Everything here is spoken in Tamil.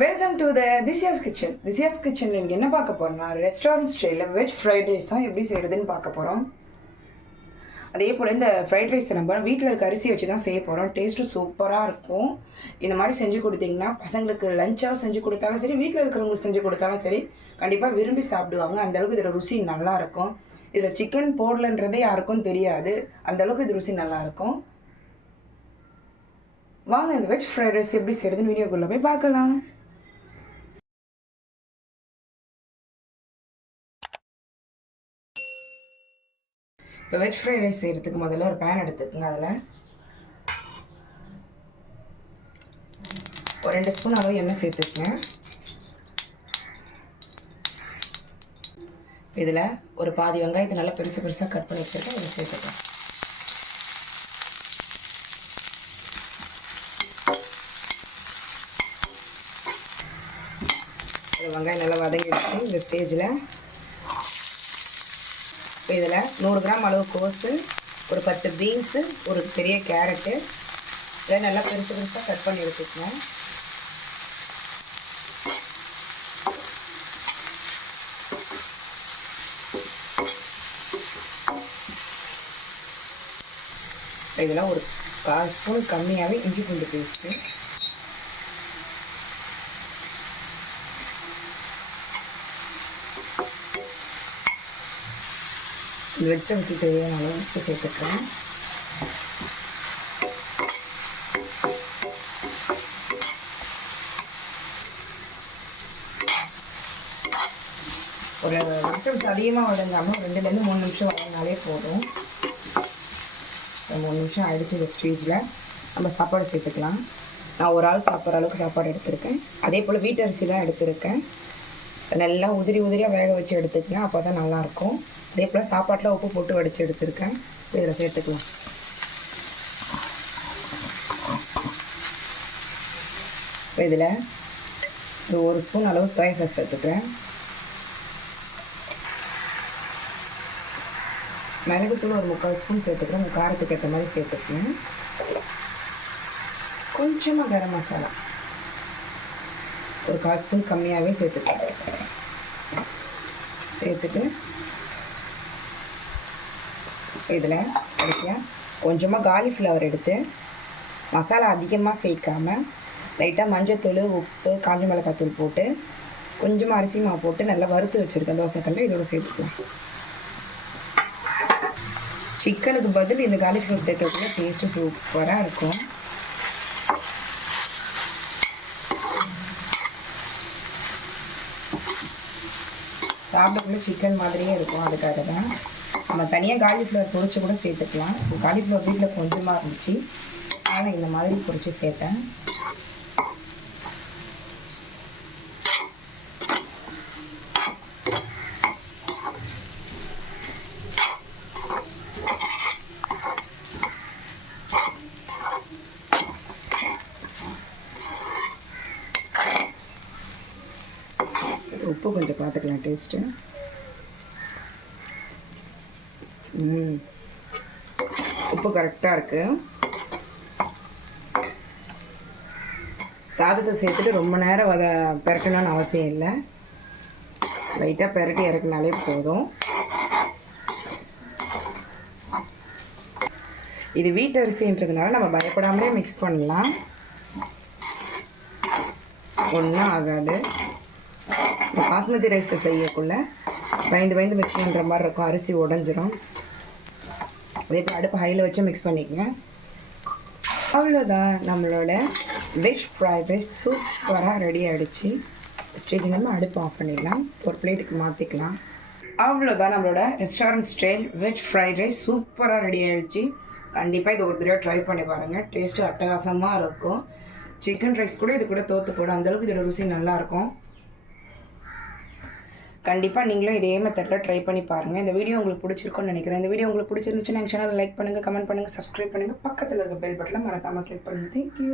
வெல்கம் டு த திசியாஸ் கிச்சன் திசியாஸ் கிச்சன் நீங்கள் என்ன பார்க்க போகிறோம்னா ரெஸ்டாரண்ட் ஸ்டைலில் வெஜ் ஃப்ரைட் ரைஸ் தான் எப்படி செய்கிறதுன்னு பார்க்க போகிறோம் அதே போல் இந்த ஃப்ரைட் ரைஸ் நம்ம வீட்டில் இருக்க அரிசி வச்சு தான் செய்ய போகிறோம் டேஸ்ட்டும் சூப்பராக இருக்கும். இந்த மாதிரி செஞ்சு கொடுத்தீங்கன்னா பசங்களுக்கு லஞ்சாக செஞ்சு கொடுத்தாலும் சரி வீட்டில் இருக்கிறவங்களுக்கு செஞ்சு கொடுத்தாலும் சரி கண்டிப்பாக விரும்பி சாப்பிடுவாங்க. அந்த அளவுக்கு இதோட ருசி நல்லாயிருக்கும் இதில் சிக்கன் போடலன்றதே யாருக்கும் தெரியாது. அந்தளவுக்கு இது ருசி நல்லாயிருக்கும் வாங்க இந்த வெஜ் ஃப்ரைட் ரைஸ் எப்படி செய்கிறதுன்னு வீடியோக்குள்ளே போய் பார்க்கலாம். இப்போ வெஜ் ஃப்ரைட் ரைஸ் செய்கிறதுக்கு முதல்ல ஒரு பேன் எடுத்துக்கோங்க அதில். ஒரு ரெண்டு ஸ்பூன் அளவு எண்ணெய் சேர்த்துக்கங்க. இதில் ஒரு பாதி வெங்காயத்தை நல்லா பெருசு பெருசாக கட் பண்ணி வச்சுருக்கேன் இதை சேர்த்துக்கலாம் வெங்காயம் நல்லா வதங்கிடுச்சு இந்த ஸ்டேஜில் இப்போ இதில் நூறு கிராம் அளவு கோஸு ஒரு பத்து பீன்ஸு ஒரு பெரிய கேரட்டு. இதை நல்லா பெருசு பெருசாக கட் பண்ணி எடுத்துக்கணும். இதெல்லாம் ஒரு கால் ஸ்பூன் கம்மியாகவே இஞ்சி பூண்டு பேஸ்ட்டு. வெஜிடபிள்ஸ் தேவையான அளவு உப்பு சேர்த்துக்கிறேன். ஒரு வெஜிடபிள்ஸ் அதிகமாக வதங்காமல் ரெண்டுலேருந்து மூணு நிமிஷம் வதங்கினாலே போதும். மூணு நிமிஷம் ஆகிடுச்சு இந்த ஸ்டேஜில் நம்ம சாப்பாடு சேர்த்துக்கலாம். நான் ஒரு ஆள் சாப்பிட்ற அளவுக்கு சாப்பாடு எடுத்திருக்கேன். அதே போல் வீட்டரிசிலாம் தான் எடுத்திருக்கேன். நல்லா உதிரி உதிரியாக வேக வச்சு எடுத்துக்கலாம். அப்போ தான் நல்லாயிருக்கும் அதே போல் சாப்பாட்டில் உப்பு போட்டு வடித்து எடுத்திருக்கேன். இதில் சேர்த்துக்கலாம். இப்போ இதில் ஒரு ஒரு ஸ்பூன் அளவு சோயா சாஸ் சேர்த்துக்கிறேன். மிளகுத்தூள் ஒரு முக்கால் ஸ்பூன் சேர்த்துக்கிறேன். உங்கள் காரத்துக்கு ஏற்ற மாதிரி சேர்த்துக்கேன் கொஞ்சமாக கரம் மசாலா. ஒரு கால் ஸ்பூன் கம்மியாகவே சேர்த்துக்கிறேன். சேர்த்துட்டு இதில் கடைசியாக கொஞ்சமாக காலிஃப்ளவர் எடுத்து மசாலா அதிகமாக சேர்க்காம லைட்டாக மஞ்சத்தூள் உப்பு காஞ்ச மிளகாத்தூள் போட்டு கொஞ்சமாக அரிசி மாவு போட்டு நல்லா வறுத்து வச்சுருக்கேன் தோசைக்கல்ல இதோட சேர்த்துக்கலாம். சிக்கனுக்கு பதில் இந்த காலிஃப்ளவர் சேர்க்கறதுல டேஸ்ட்டு சூப்பராக இருக்கும். சாப்பிடக்குள்ள சிக்கன் மாதிரியே இருக்கும் அதுக்காக தான் நம்ம தனியாக காலிஃப்ளவர் பொறிச்சு கூட சேர்த்துக்கலாம். காலிஃப்ளவர் வீட்டில் கொஞ்சமாக இருந்துச்சு. ஆனால் இந்த மாதிரி பொரிச்சு சேர்த்தேன். உப்பு கொஞ்சம் பார்த்துக்கலாம் டேஸ்ட்டு உப்பு கரெக்டாக இருக்குது சாதத்தை சேர்த்துட்டு ரொம்ப நேரம் வத பெரட்டணும்னு அவசியம் இல்லை. லைட்டாக பெரட்டி இறக்குனாலே போதும். இது வீட்டு அரிசின்றதுனால நம்ம பயப்படாமலே மிக்ஸ் பண்ணலாம். ஒன்றும் ஆகாது. பாஸ்மதி ரைஸை செய்யக்குள்ள பயந்து பயந்து மிக்ஸ் பண்ணுற மாதிரி இருக்கும். அரிசி உடஞ்சிரும். அதே போல் அடுப்பு ஹையில் வச்சு மிக்ஸ் பண்ணிக்கங்க. அவ்வளோதான் நம்மளோட வெஜ் ஃப்ரைட் ரைஸ் சூப்பராக ரெடி ஆகிடுச்சு ஸ்டேஜ் நம்ம அடுப்பு ஆஃப் பண்ணிடலாம். ஒரு பிளேட்டுக்கு மாற்றிக்கலாம் அவ்வளோதான் நம்மளோட restaurant style veg fried rice சூப்பராக ரெடி ஆகிடுச்சு கண்டிப்பாக இது ஒரு தடவை ட்ரை பண்ணி பாருங்கள் டேஸ்ட்டு அட்டகாசமாக இருக்கும். சிக்கன் ரைஸ் கூட இது கூட தோற்று போடும். அந்தளவுக்கு இதோட ருசி நல்லாயிருக்கும் கண்டிப்பாக நீங்களும் இதே மெத்தடில் ட்ரை பண்ணி பாருங்கள் இந்த வீடியோ உங்களுக்கு பிடிச்சிருக்கும்னு நினைக்கிறேன். இந்த வீடியோ உங்களுக்கு பிடிச்சிருந்துச்சுன்னா எங்கள் சேனல் லைக் பண்ணுங்கள் கமெண்ட் பண்ணுங்கள் சப்ஸ்கிரைப் பண்ணுங்கள் பக்கத்தில் இருக்க பெல் பட்டனை மறக்காமல் கிளிக் பண்ணுங்கள் தேங்க்யூ